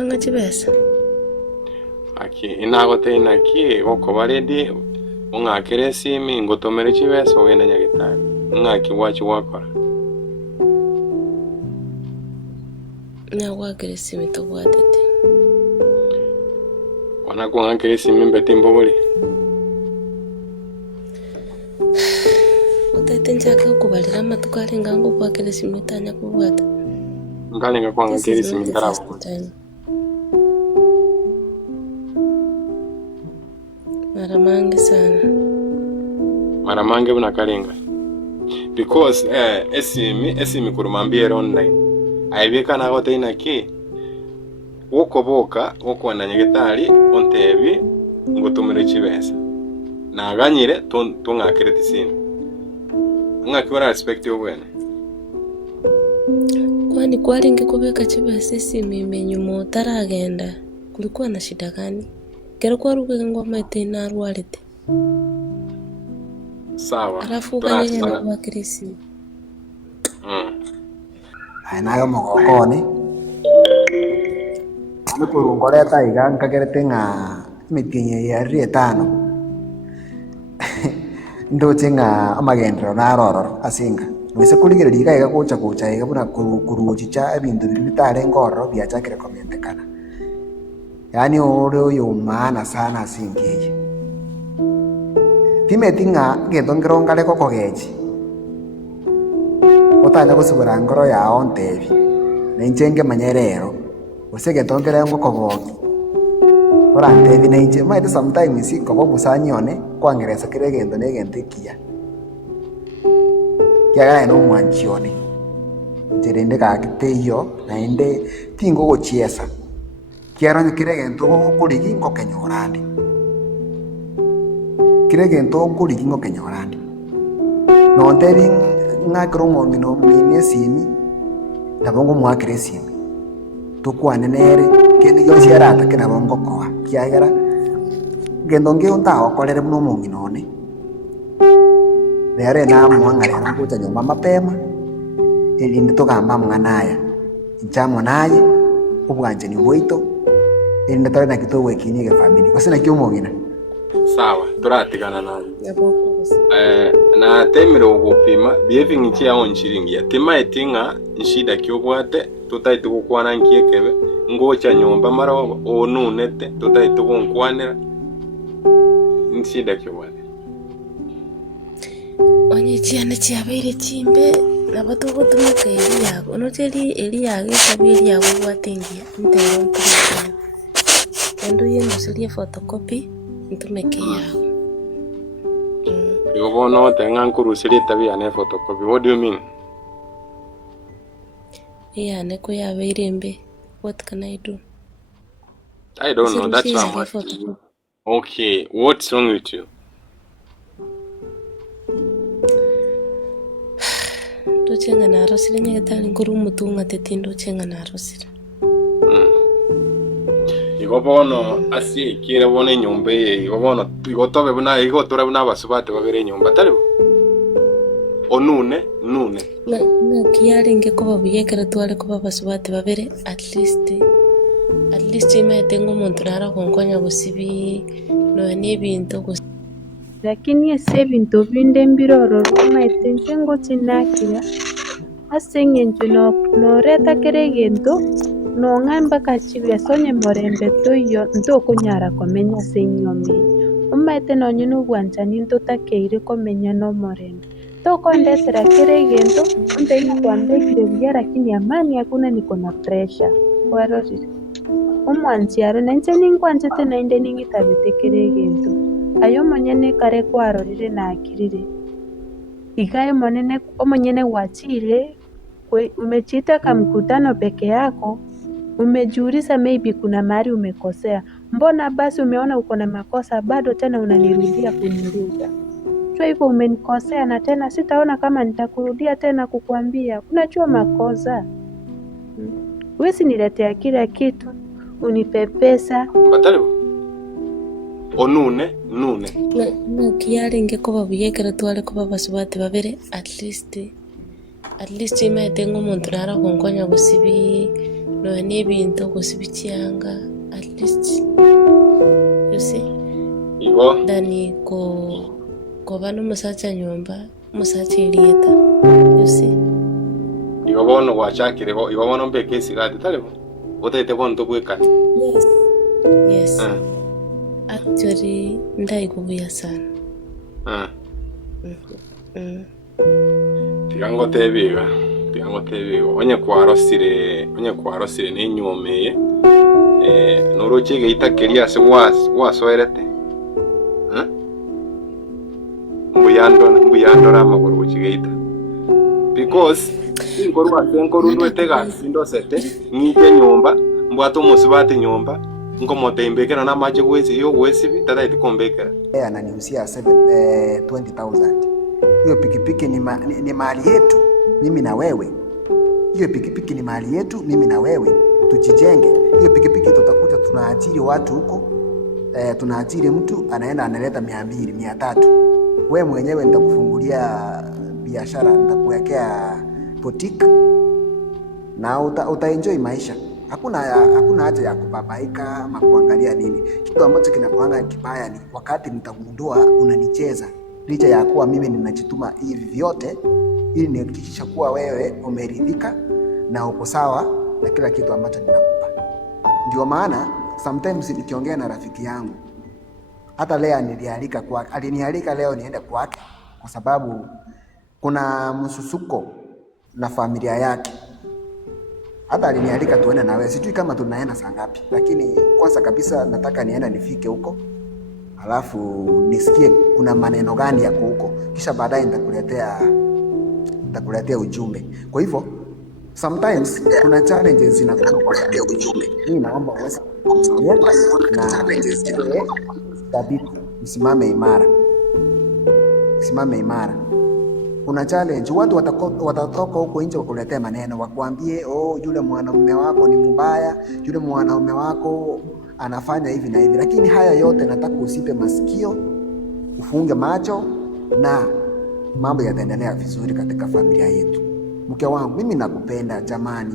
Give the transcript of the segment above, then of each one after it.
banga chibesa Aki inagote inaki goko baredi ungakire simi ngotomere chibesa ogenda nyagitari ngaki wachi wakora na wakire simi to bwatete wana ngakire simi mbeti mbogori otete nchaka kubalira matukali ngango kwakire simi tanya kubwata ngalenga ngakire simi ndarabo mara mange buna kalenga because esimi kurumambia online aibeka na gote inaki wokoboka wokwana nyagitari ontebi ngotumire chibesa na ganyire tungakire tisini ngakibara respect yobwene kwani kwalinge kubeka chibesa esimi imenyumo taragenda kulikuwa na shida gani kero kwaruga ngoma itena arwarite sawa alafu kanyenya na bakirisi nayo mogokoni nikurungoreta iga nkagerete ng'a mitinye yari etano ndoche ng'a amagendero narororo asinga wese kuligereria iga gucha iga buna kuruchicha ebintu bitare ngororo biachakire komentekana yani ore uyu maana sana asingiye timeti ng'a gethongero ngare kokogechi otanya gusubira ngoro yao ntebi na inchenge manyerero usege tongere ngo kogogi ora ntebi na inche maite sometimes ikobo busanyone kwangereza kire gendo negentekia kiagara no mwanchione njerende gagiteyo na inde tingo gochiesa kiaro kire gento kurigi ngo kenyorandi kire gento kurigi ngo kenyorandi no ntebi ngakiro ng'ongino mine simi nabongo mwakire simi tukwane nere kende yosi arata kena bongo koa kiagera gendo nge unta okolere muno monginone nere na mwangare nguta nyumba mapema elinde tugamba mwanaya inchamo naye ubwanje ni boito elinde tare na kitogwe kinyige family kosina kyomongina sawa turatigana nayo na temero gupima behaving chia on chiringia tima etinga nshida kyobwate tutaitu gukwana nkiekebe ngocha nyomba maro onunete tutaitu gonkwanira nshida kyobwate onye chiane chiabere chimbe nabatugo tumeka eli yago onoteli eli yage sabiri yago bwatengia ntero tumeka endo yendo serie photocopy ntumeke yago you want to tenga nkurusirie tabia ne photocopy. What do you mean? Yeah, neko ya veirembe. What can I do? I don't know. That's why I'm asking you. Okay, what's wrong with you? Dochenga na rosire nyegetali nguru mutunga tetindo chenga na rosire. Igobono asi kire bone nyombe igobono igotobe buna igotora buna basubate babere nyomba tari onune na kiare nge ko babiyekera twale ko basubate babere at least ime tengo montrara konkonya busibi no ne bintu lakini ese bintu binde mbiroro roma etense ngo tinakira asenge njuno no reta kere gento no ngamba kachibya sonye morembe toyo ndo kunyara komenya senyome umaite no nyunu bwanchani ndo takeire komenya no morembe toko ndetera kere gento unde kwambe kire byara kini amani hakuna niko na pressure warori umwanziaro nanche ningwanchete nainde ningitabete kere gento ayo monyene kare kwarorire na akirire igaye monene omonyene wachire umechita kamkutano peke yako umejiuliza maybe kuna mahali umekosea. Mbona basi umeona uko na makosa bado tena unanirudia kuniuliza? Kwa hivyo umenikosea na tena sitaona kama nitakurudia tena kukuambia. Unajua makosa. Wewe niletea kila kitu, unipepesa. Batalo. Onune. Na kiari ngeko babiyekera twale ko babasubate babere at least ime tengo montrara konkonya busibi no n'ebintu okusibikyanga at least you see Igo dani koba n'omusajja nyumba omusajja erieta you see igo bono gwachakirego igo bono mbeke esigati taribo otete bonto bwekani. yes actually ndaigubuya sana tigango tebiga onye kwarosire n'inyomeye n'urukiga itakeria se wasoerete mbuyandora amaguru gukigaita because inkoru ndwetega indosete ngike nyomba mbwato musibate nyomba ngomotembekera na mache gwesi yo gwesi tata itikombekera ananihusia 20,000. Hiyo pikipiki ni mali yetu mimi na wewe. Hiyo pikipiki ni mali yetu mimi na wewe, tujijenge. Hiyo pikipiki tutakuta tunaajiri watu huko, tunaajiri mtu anaenda analeta 200 300. Wewe mwenyewe nitakufungulia biashara, nitakuwekea boutique na utaenjoy maisha. Hakuna haja ya kubabaika ama kuangalia nini. Kitu ambacho kinakuanga kibaya ni wakati nitagundua unanicheza, licha ya kuwa mimi ninajituma hivi vyote ili nihakikisha kuwa wewe umeridhika na uko sawa na kila kitu ambacho ninakupa. Ndio maana sometimes nikiongea na rafiki yangu, hata leo alinialika leo niende kwake kwa sababu kuna msusuko na familia yake. Hata alinialika tuende na wewe, sijui kama tunaenda saa ngapi, lakini kwanza kabisa nataka nienda nifike huko, alafu nisikie kuna maneno gani yako huko, kisha baadaye nitakuletea ujumbe. Kwa hivyo sometimes kuna challenges zinakuwa kwa ujumbe. Mimi naomba uweze kusikia na thabiti, usimame imara. Kuna challenge, watu watatoka huko nje wakuletea maneno, wakuambie yule mwanaume wako ni mbaya, yule mwanaume wako anafanya hivi na hivi. Lakini haya yote nataka usipe masikio, ufunge macho na mambo yataendelea vizuri katika familia yetu. Mke wangu, mimi nakupenda jamani.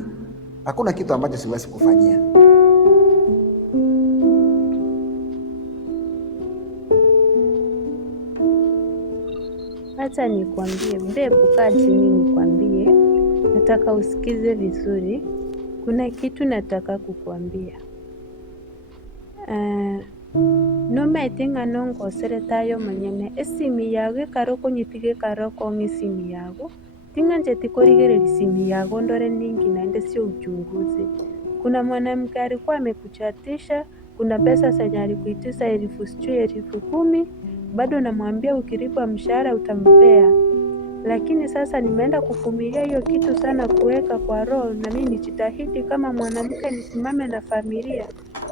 Hakuna kitu ambacho siwezi kufanyia. Acha nikwambie babe, kaa chini nikwambie. Nataka usikize vizuri. Kuna kitu nataka kukwambia. Nometinga nongosere tayo manyene esimi yawe karoko nyitige karoko ngisimi yago tinga njeti korigereri simi yago ndore ningi naende sio uchunguzi. Kuna mwanamke alikuwa amekuchatisha, kuna pesa zenye alikuitisha 10,000 bado namwambia ukilipwa mshahara utampea. Lakini sasa nimeenda kuvumilia hiyo kitu sana, kuweka kwa roho, na mimi nijitahidi kama mwanamke nisimame na familia,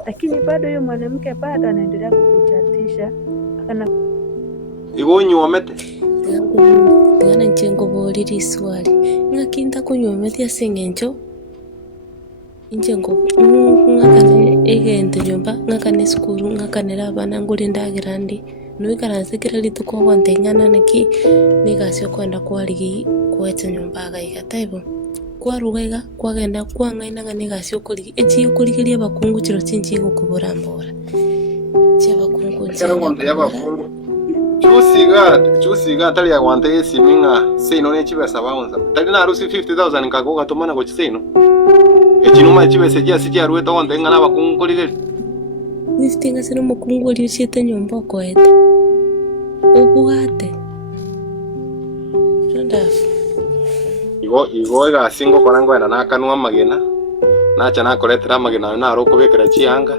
lakini bado hiyo mwanamke bado anaendelea kukuchatisha. Igo nyomete tena nchengo boliri swali ngakinta kunyomete asengencho inchengo ngakane egente jomba ngakane skuru ngakanera abana nguri ndagirandi nuikaransikira lituko kwantengana neki nigasio kwenda kwarigi kwete nyomba agaiga taibo kwarugaiga kwagenda kwangaina nganigasio kurigi echi kurigiria bakungu chiro chinchi gukuburambura chabakungu chabakungu chusiga tali ya wante siminga seino ne chibesa baonza tali na rusi 50,000 ngako gatomana go chiseino echinuma chibesa jia sija rueta wante ngana bakungu kurigeri niftinga sino mukungu li chete nyomba kwete ubugate Randolph igo ga singo korango ena nakanwa magena nacha nakoretera magena na roko bekera chianga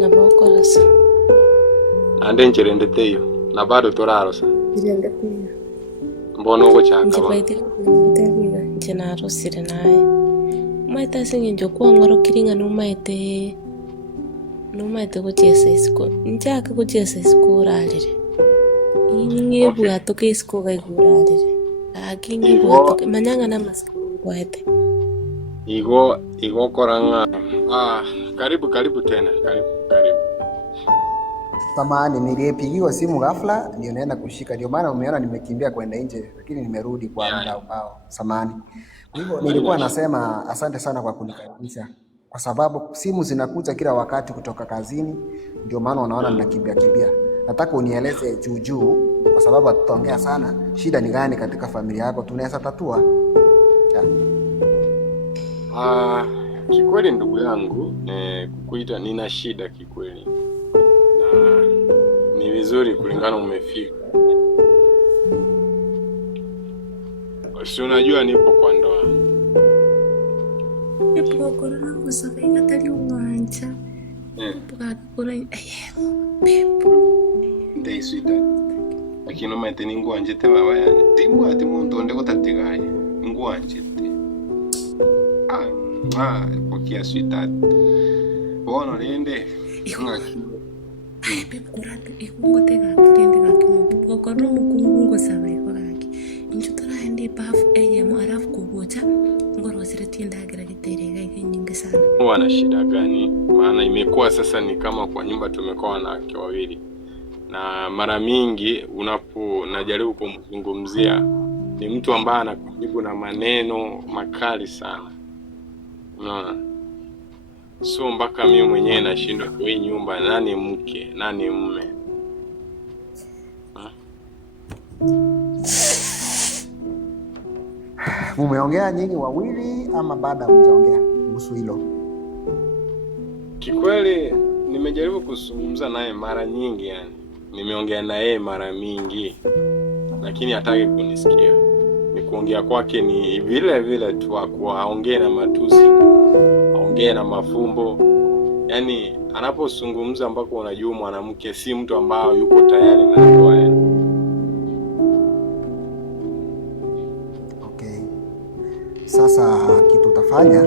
nabokorasa ande ncherendete yo na bado torarosa ndendekuya mbono go chaka nchipaitira kutebiga nchenarosire naye maita singenjo kwangoro kiringa numaite kuchesa isiko nchaka kuchesa isiko ralire inge atoke isiko gaiguralire akingi atoke manyanga na masiko kwete igo koranga karibu tena karibu Samahani, nilipigiwa simu ghafla ndio naenda kushika, ndio maana umeona nimekimbia kwenda nje, lakini nimerudi kwa muda ufao. Samahani. Kwa hivyo nilikuwa nasema asante sana kwa kunikaribisha, kwa sababu simu zinakuja kila wakati kutoka kazini, ndio maana unaona ninakimbia kimbia. Nataka unieleze juu, kwa sababu hatutaongea sana. Shida ni gani katika familia yako? Tunaweza tatua. Kikweli ndugu yangu, kukuita nina shida kikweli, na ni vizuri kulingana umefika. Si unajua nipo kwa ndoa. Nipo korona kusaka ikatali umanja. Pepo. Ndai sweetheart. Lakini mate ningu anjete baba yani. Timu ati muntu onde kutatigaya. Ningu anjete. Pokia sweetheart. Bono rende. Pepo koratu ikungotega kirende gakimu. Korona mukungu sabe kwaki. Injutora ndi bafu arafu kubocha ngoro zireti ndagira giterega nyingi sana. Wana shida gani? Maana imekuwa sasa ni kama kwa nyumba tumekuwa wanawake wawili, na mara mingi najaribu kumzungumzia ni mtu ambaye anakujibu na maneno makali sana, unaona. So mpaka mimi mwenyewe nashindwa kwa hii nyumba nani mke nani mume. Mumeongea nyinyi wawili ama baada hamjaongea kuhusu hilo? Kikweli nimejaribu kuzungumza naye mara nyingi, yani nimeongea naye mara mingi, lakini hataki kunisikia. Ni kuongea kwake ni vile vile tu, aongee na matusi, aongee na mafumbo. Yani anapozungumza mpaka unajua mwanamke si mtu ambaye yuko tayari na ndoa. Sasa kitu utafanya,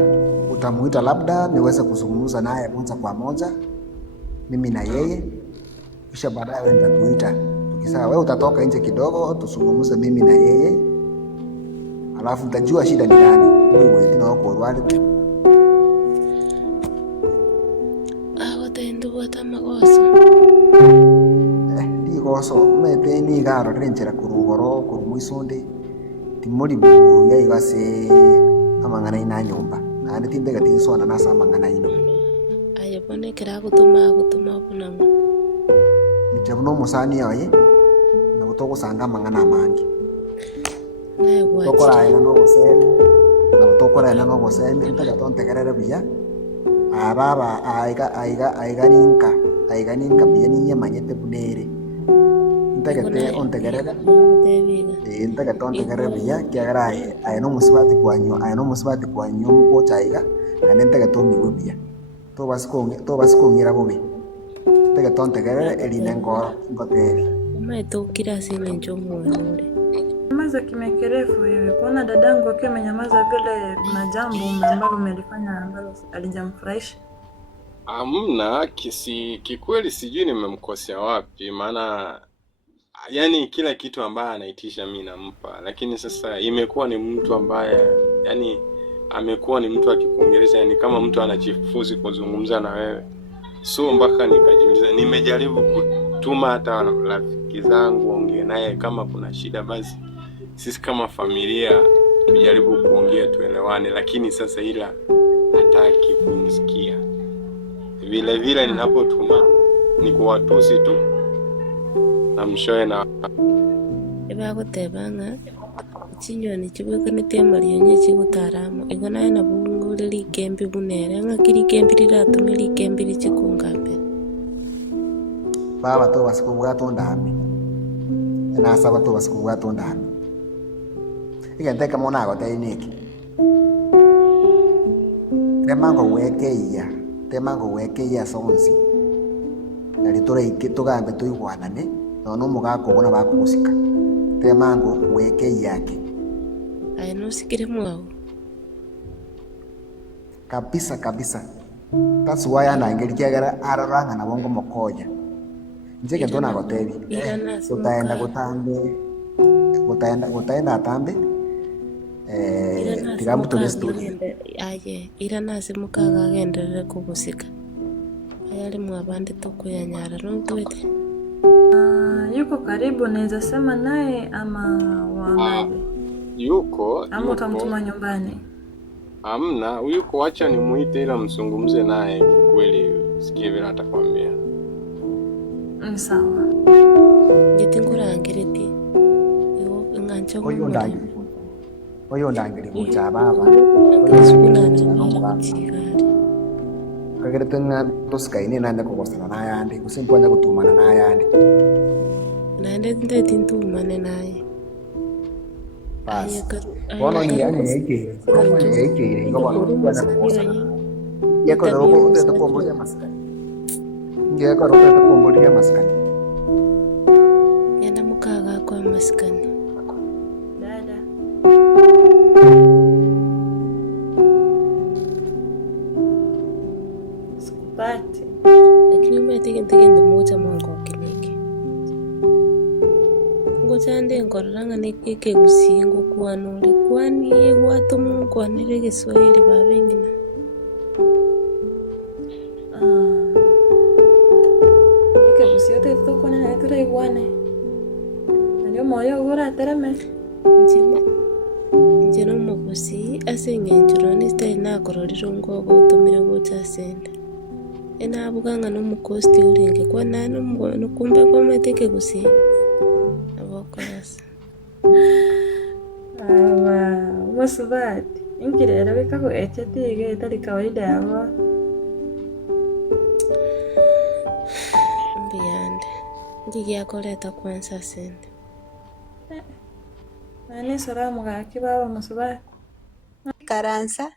utamuita labda niweze kuzungumza naye moja kwa moja, mimi na yeye, kisha baadaye wewe nitakuita. Tukisema wewe utatoka nje kidogo tuzungumze mimi na yeye, alafu nitajua shida ni gani. Wewe ndio wako rwali. Wataendu watamagoso. Goso mepeni garo renjera kurugoro kurumuisonde. Timori buya igase amangana ina nyumba na ndi tinde gati sona na sama ngana ino ayebone kira gutuma bunamo nijabuno musani yaye na gutoko sanga mangana mangi naye gwa tokora ina no gosene na gutokora ina no gosene ntaga tontegerere buya ababa aiga ninka biya niye manyete bunere ntegete ontegerere ntegete ontegerere biya kiagaraye ayeno musibati kwanyu mukochaiga ane ntegete omiwe biya tobasikongira bobe ntegete ontegerere erine ngoteri umetokira sine njomuonore. Nyamaza kimya kirefu wewe. Kuona dadangu akiwa amenyamaza vile, kuna jambo ambalo umelifanya ambalo alijamfurahisha? Amna kikweli sijui nimemkosea wapi, maana yani kila kitu ambaye anaitisha mimi nampa, lakini sasa imekuwa ni mtu ambaye yani amekuwa ni mtu akikuongelesha yani kama mtu anachifuzi kuzungumza na wewe. So mpaka nikajiuliza, nimejaribu kutuma hata rafiki zangu waongee naye kama kuna shida, basi sisi kama familia tujaribu kuongea tuelewane, lakini sasa ila hataki kunisikia. Vile vile ninapotuma ni kuwatusi tu na mshoe na eba gutebanga chinyoni chibwekanite marionye chigutaramo igona na bungu likembi bunere ngakiri kembi riratumira likembi richikungambe baba to basikubuga tondami na saba to basikubuga tondami igente kama nago tainiki temango wekeia sonsi nalitora ikitugambe tuigwanane no mugako bona bakugusika temango wekeiyake ai no sikire mwao kabisa that's why anangeli kiagara araranga na bongo mokoya njeke ndona goteri utaenda atambe tigamu story aye irana simukaga agenderere kugusika ayali mwabande tokuyanyara no twete Yuko karibu, naweza sema naye ama waangaje? Yuko Ama utamtuma nyumbani? Amna, yuko, wacha nimuite ila msungumze naye kikweli, sikie vile atakwambia. Sawa. Ngitingurangiriti. Ngancho oyo ndangiri kucha baba kagere nga tosikaine nande kugosana nayandi gusimpwanya gutumana nayandi nande ndeti ntumane naye basi bono ni yani yake ngo bana kugosana yako robo utete kuombolia maskani ngeko robo utete kuombolia maskani yana mukaga kwa maskani Dada. Sikupati. lakini umetegende moja mwango kineke ngochande ngororanga nekeke gusingo kwanule kwani egwato munkwanire Kiswahili babengina Ike busiote tukone na tura iguane. Ndio moyo gura tereme. njeno mugusi ase ng'enchero nesitari nakororire ngogo utumire gocha sende enabuganga n'omukosti uringe kwa nani omugono kumbe kwameteke gusi abokorasa Musubati. Inkirera bikago echetige itari kawaida yabo. mbiyande ngigiakoreta kwansa sende Nani salamu gaki baba musubati. Karansa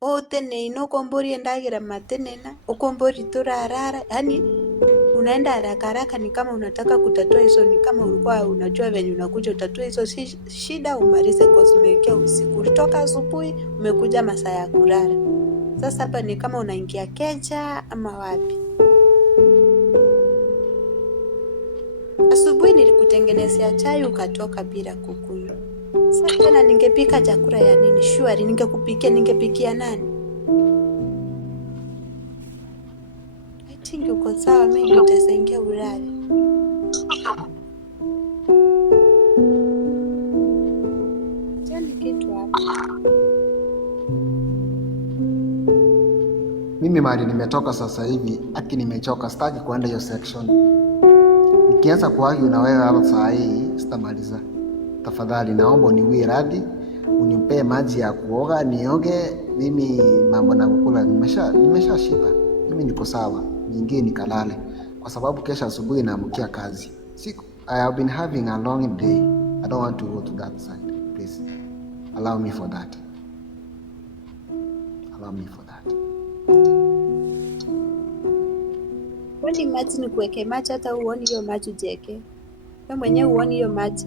oteneino ukombori endagira matenena ukombori turarara, yani unaenda haraka haraka, ni kama unataka kutatua hizo, ni kama ulikuwa unajua venye unakuja utatua hizo shida umalize, cause umeingia usiku, ulitoka asubuhi umekuja masaa ya kulala. Sasa hapa ni kama unaingia keja ama wapi? Asubuhi nilikutengenezea chai ukatoka bila kukunywa. Sasa tena ningepika chakula ya nini? Shwari ningekupikia, ningepikia nani? I think uko sawa, mimi nitaingia ulale. Jani kitu hapa. mimi mahali nimetoka sasa hivi aki nimechoka, sitaki kuenda hiyo section. Nikianza kuagi na wewe hapo saa hii sitamaliza. Tafadhali naomba uniwie radhi, unipee maji ya kuoga nioge. Mimi mambo na kukula nimesha shiba. Mimi niko sawa, niingie nikalale kwa sababu kesho asubuhi naamkia kazi. I have been having a long day. I don't want to go to that side. Please allow me for that. Allow me for that. Kwani maji ni kuweke maji, hata uoni hiyo maji ujeke. Wewe mwenyewe uoni hiyo maji.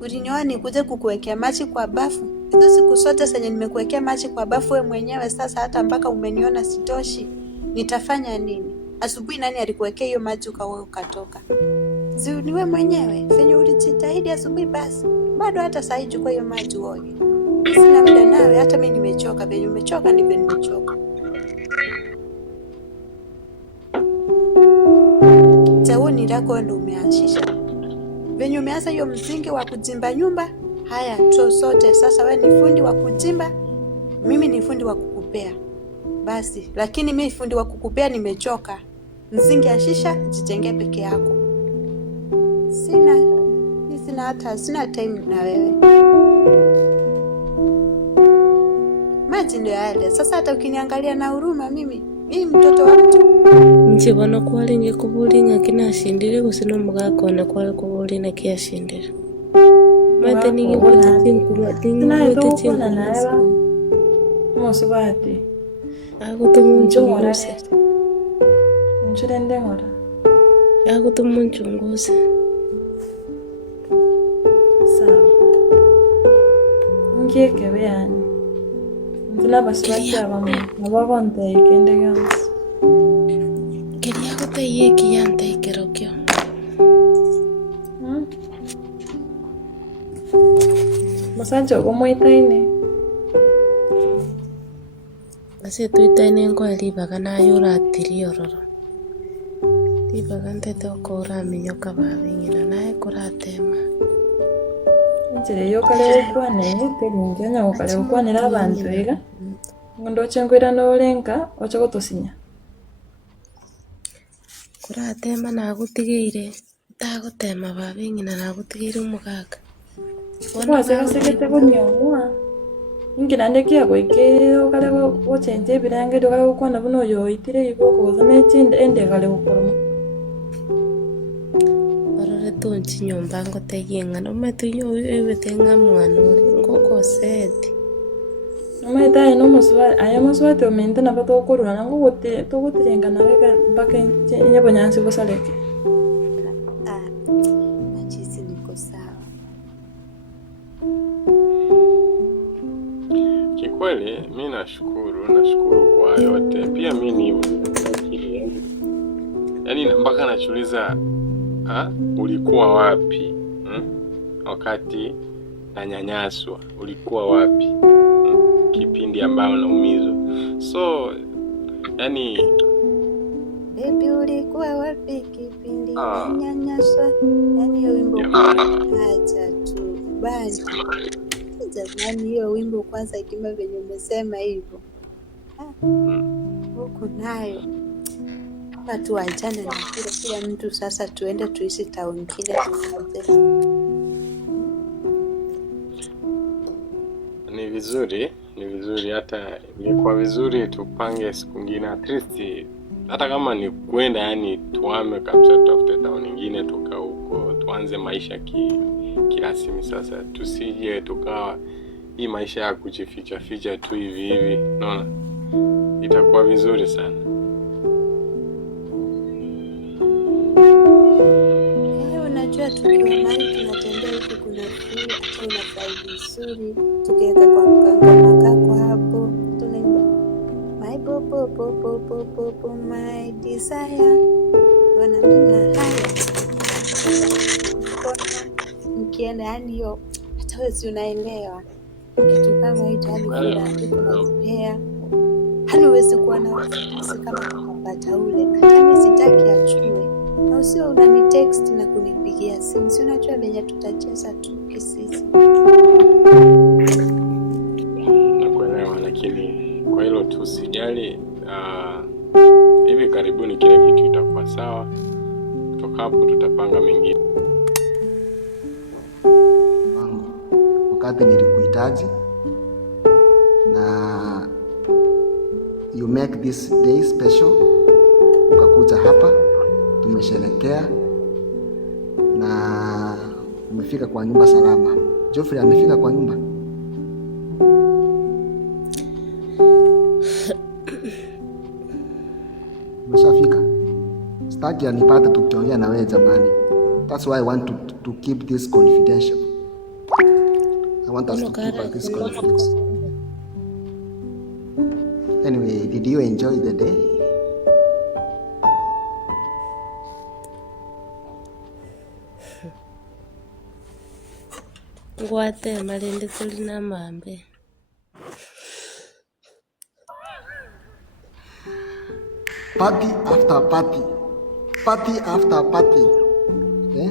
Ulinioa nikuje kukuwekea maji kwa bafu. Hizo siku zote zenye nimekuwekea maji kwa bafu wewe mwenyewe, sasa hata mpaka umeniona sitoshi. Nitafanya nini? Asubuhi nani alikuwekea hiyo maji ukatoka? Si ni wewe mwenyewe. Venye ulijitahidi asubuhi basi. Bado hata saa hii chukua hiyo maji uoge. Sina muda nawe, hata mimi nimechoka. Venye umechoka ndivyo nimechoka. Chaoni lako ndo umeanzisha. Venye umeanza hiyo msingi wa kujimba nyumba, haya tu sote sasa. Wewe ni fundi wa kujimba, mimi ni fundi wa kukupea. Basi, lakini mimi fundi wa kukupea nimechoka. Msingi ya shisha jitengee peke yako. Sina time na wewe. Maji ndio yale. Sasa hata ukiniangalia na huruma mimi mtoto wa mtu. nchibona kwali ngikubuli ng'akinashindire gusino mugakona kwali kubuli nakiashindire mate ningibota tinkurwa tingibota tinkurwa Musubati. agutumunchunguze Nchurende ngora. agutumunchunguze Sawa. Ngiyekebe yani. Ndina basubati abamu. Nabagonte ikende yonse. keria gutaiye kiyanta ikerokyo Musanjo gumwitaine. ase twitaine nkwalibaga nayo uratiri ororo Ndibagantete okouramenya babing'ina naye kuratema Njira iyo kare ukwane teringi onya gukare ukwanira abantu iga ngondo chengwira norenga ocha gotosinya kuratema nagutigeire utagutema babing'ina nagutigeire omugaga kwasegete gonyomwa ingina ndekia goike okare gochenje ebirange ndokare gukwana buno oyo oitire igo okoza nechinde ende kare gukoroma orore tonchi nyomba ngotegie ng'ano ometu inyo ebete ng'amwana ore ngokosete ometa ino muswa aya muswa te omente na bato okorura nango gote togotirenga nawe mpaka nyabonyansi bosaleke Achisi niko sawa. Kikweli mi nashukuru kwa yote. Pia mi ni akili yaani mpaka nachuliza ulikuwa wapi wakati nanyanyaswa? Ulikuwa wapi kipindi ambao naumizwa? So yani Baby ulikuwa wapi kipindi nanyanyaswa? Yani hiyo wimbo acha tu basi. Jamani, hiyo wimbo kwanza ikimba venye umesema hivyo huku nayo watu waachane na kila mtu sasa, tuende tuishi town kile tunaje. ni vizuri, hata ingekuwa vizuri tupange siku nyingine, at least hata kama ni kwenda yani tuame kabisa, tutafute town nyingine tuka huko tuanze maisha kirasmi. Sasa tusije tukawa hii maisha ya kujificha tu hivi, unaona, itakuwa vizuri sana. Unajua tukiwa mali tunatembea huku kuna free, kuna vibe nzuri, tukiweka kwa ngoma kako hapo tunaimba my popo my desire, wana mna haya mkienda yani hiyo hata wewe si unaelewa kitu kama hicho, yani kunazipea hani uwezi kuwa na wasiwasi kama kupata ule. Hata mimi sitaki achue, na usio unani text na kunipigia simu, si unajua venye tutacheza tu kisisi. Nakuelewa, lakini kwa hilo tu usijali. Hivi karibuni kila kitu itakuwa sawa. Kutoka hapo tutapanga mengine. Wakati nilikuhitaji na you make this day special, ukakuja hapa, tumesherekea na umefika kwa nyumba salama. Geoffrey amefika kwa nyumba. Umeshafika? Sitaki anipate tukiongea na wewe jamani. That's why I want to keep this confidential. I want us to keep this confidence. Anyway, did you enjoy the day? ngwate malende tuli na mambe Party after party. Party after party. Okay?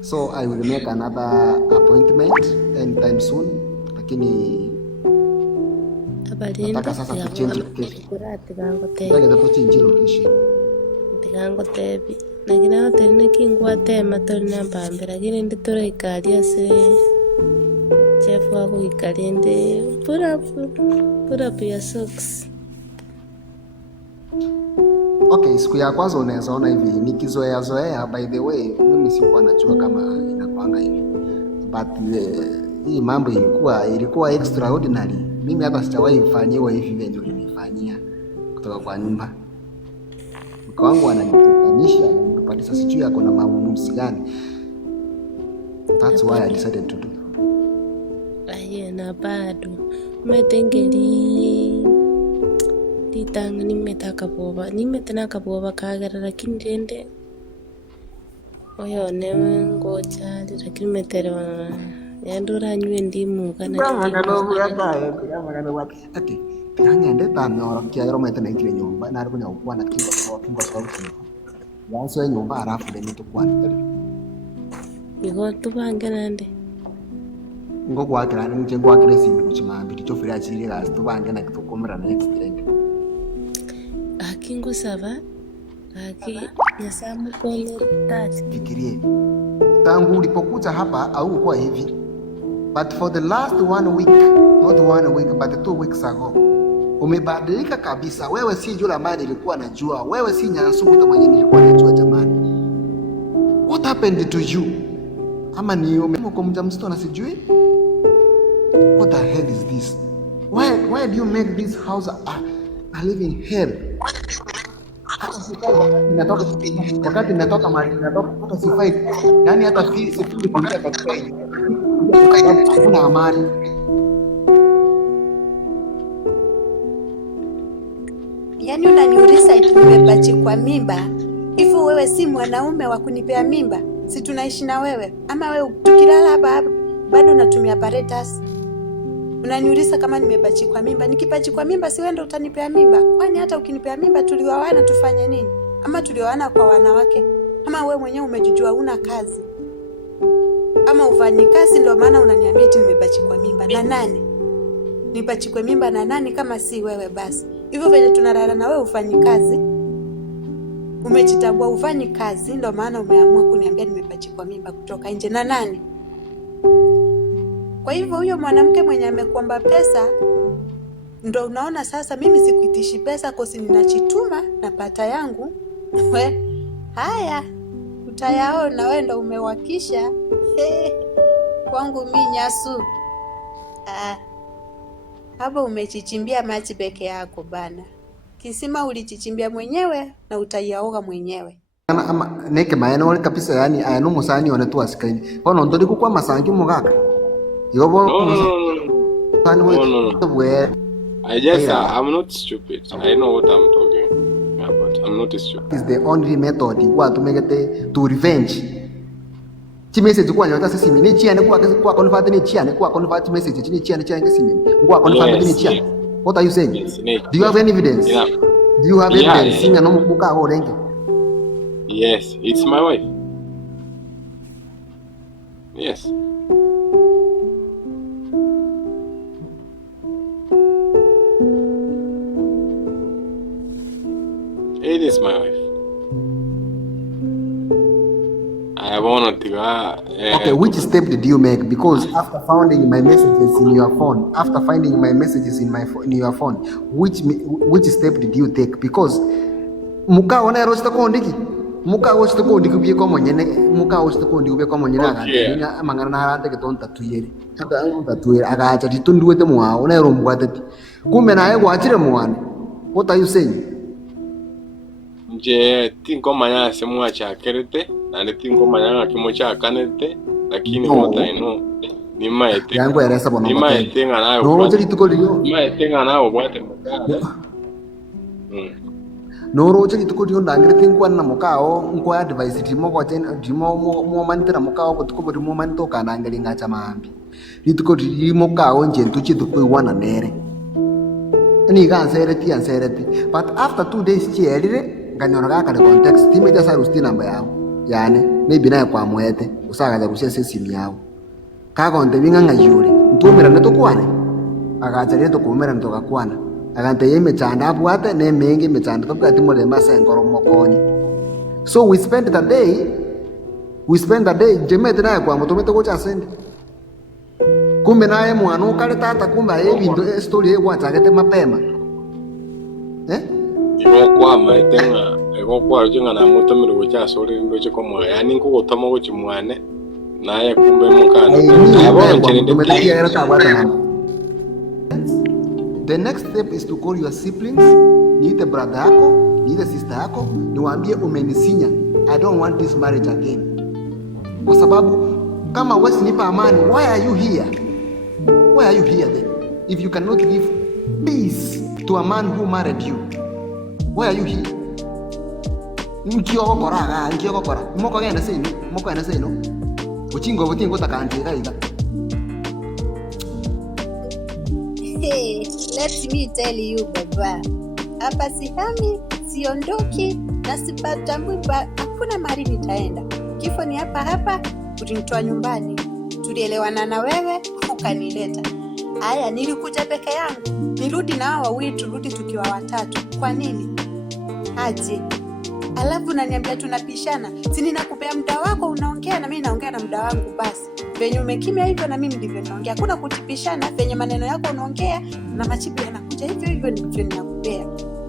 So I will make another appointment anytime soon. Lakini nataka sasa tuchange location. Nataka tuchange location. Tigangotebi nakina hoteli kingwate matoli na mbambe, lakini nditore ikalia se chef wako ikalinde put up your socks. Okay, siku ya kwanza unaweza ona hivi nikizoea. By the way, mimi sikuwa najua kama inakuanga hivi, but hii mambo ilikuwa extraordinary. Mimi hata sijawahi kufanyiwa hivi venye ulinifanyia kutoka kwa nyumba. Mke wangu ananitanisha, ananipandisha, sijui ako na maamuzi gani. That's why I decided to do. Na bado metengeli litanga nimetaka boba kagera, lakini rende oyo newe ngocha, lakini metero yandura nywe ndimu kana ati pirangende tamyoro kia yoro mete na kile nyumba na ariko nyakwa na kingo sawa kingo. Waso nyumba halafu then tukwana. Iko tubange nande. Ngo kwakira nje kwakira simbi kuchimambi tichofira chiri gas tubange na kitukomera next end. Akingo sava. Aki nyasamu kwenye tati. Fikirie. Tangu ulipokuja hapa au kwa hivi. But for the last 1 week, not 1 week but 2 weeks ago, umebadilika kabisa. Wewe si yule ambaye nilikuwa najua. Wewe si Nyasubuto mwenye nilikuwa najua jamani. What happened to you? Ama ni umeko mjamzito na sijui? What the hell is this? Why do you make this house a living hell? Wakati natoka mahali natoka hata sifai. Yaani hata sifai kuingia katika hii. Hakuna amani. Yaani unaniuliza eti nimepachikwa mimba? Hivi wewe si mwanaume wa kunipea mimba? Si tunaishi na wewe? Ama wewe tukilala hapa bado unatumia apparatus? Unaniuliza kama nimepachikwa mimba? Nikipachikwa mimba si wewe ndo utanipea mimba? Kwani hata ukinipea mimba tulioana tufanye nini? Ama tulioana kwa wanawake? Ama wewe mwenyewe umejijua una kazi? Ama ufanyi kazi ndio maana unaniambia eti nimepachikwa mimba? Na nani? Nipachikwe mimba na nani kama si wewe basi? Hivyo venye tunalala na wewe ufanyi kazi? Umejitambua ufanyi kazi ndio maana umeamua kuniambia nimepachikwa mimba kutoka nje na nani? Kwa hivyo huyo mwanamke mwenye amekuomba pesa ndio unaona sasa mimi sikuitishi pesa kosi ninachituma na pata yangu. Haya, utayaona wewe ndio umewakisha. Kwangu mimi Nyasu. Hapo umechichimbia maji peke yako bana. Kisima ulichichimbia mwenyewe na utaiaoga mwenyewe. Ama neke maeno kabisa yani ayano musani one tu asikaini. Ono ndori kukwa masangi mugaka. Yobo. No. I'm not stupid. I know what I'm talking about. I'm not stupid. Is the only method what to make it to revenge. Chi message kwa nyota sisi ni chiane kwa convert ni chiane kwa convert message ni chiane sisi kwa convert ni chiane. What are you saying? Yes, do you have any evidence? Yeah. Do you have evidence? Singa no muka ho renke. Yes, it's my wife. Yes. It is my wife. I wanted to go. Okay, which step did you make? Because after finding my messages in your phone, in your phone, which step did you take? Because muka ona rosta kondiki, muka rosta kondiki biye kwa monyene, muka rosta kondiki biye kwa monyene aga. Mangana na harante ke tonta tuyeri. Tonta tuyeri aga acha titundu wete muwa ona rombo atati. Kumbe na yego achire muwane. What are you saying? Je tinko manya semu acha kerete. Na tinko manyanga kimocha kanete lakini mota ino ni maete yangu eresa bono ni maete ngana no jeri tukolio maete ngana obwate mukara no ro jeri tukolio ndangire tingwa na mukao ngo advice timo ko chen timo mo manitira mukao ko tuko mo manito kana ngeli ngacha mambi litukolio mukao nje tuchi tukwiwana nere ni gansere ti ansereti but after 2 days chierire nganyona gaka the context timeja sarusti namba yao yani maybe naye kwa mwete usagaza kushese simu yao kagonte binganga yure ntumira netukwane agacha tukumira ntukakwana agante yeme chanda abwate ne mengi mechanda tokati mole masa ngoro mokonye so we spend the day jemete naye kwa mutomete gocha sende kumbe naye mwana ukale tata kumbe aye bindo story yego achagete mapema kwa maetenga ego kwa jinga na moto miri gocha sori ndoche komwa yani ko gotama gochi mwane naye kumbe mukana abo nchirinde the next step is to call your siblings niite brother yako niite sister yako niwaambie umenisinya I don't want this marriage again kwa sababu kama wewe nipa amani why are you here then if you cannot give peace to a man who married you. Why are you here? Nkiyoko kora. Moko genda sino. Uchingo butingo takandika ida. Hey, let me tell you baba. Hapa sihami, siondoki na sipatambui, hakuna mahali nitaenda. Kifo ni hapa hapa. Ulinitoa nyumbani, tulielewana na wewe, ukanileta. Haya, nilikuja peke yangu, nirudi na hao wawili, turudi tukiwa watatu. Kwa nini? Aje. Alafu naniambia tunapishana. Si ninakupea muda wako unaongea na mimi naongea na muda wangu basi. Venye umekimya hivyo na mimi ndivyo naongea. Hakuna kutipishana, venye maneno yako unaongea na majibu yanakuja hivyo hivyo ndivyo ninakupea.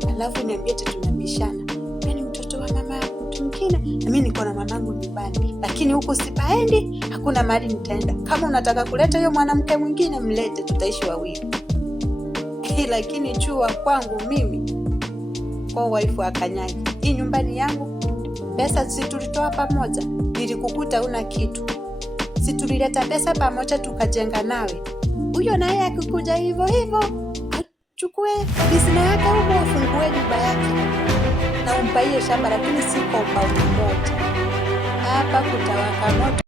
Alafu niambie tunapishana. Mimi ni mtoto wa mama mtu mwingine na mimi niko na mamangu nyumbani. Lakini huko sipaendi, hakuna mahali nitaenda. Kama unataka kuleta hiyo mwanamke mwingine mlete, tutaishi wawili. Lakini chua kwangu mimi kwa wife wa Kanyagi. Hii nyumbani yangu, pesa si tulitoa pamoja, nilikukuta una kitu. Si tulileta pesa pamoja tukajenga nawe. Huyo naye akikuja hivyo hivyo, achukue bizina yake huko, afungue nyumba yake na umpaie shamba, lakini si kwa upande mmoja. Hapa kutawaka moto.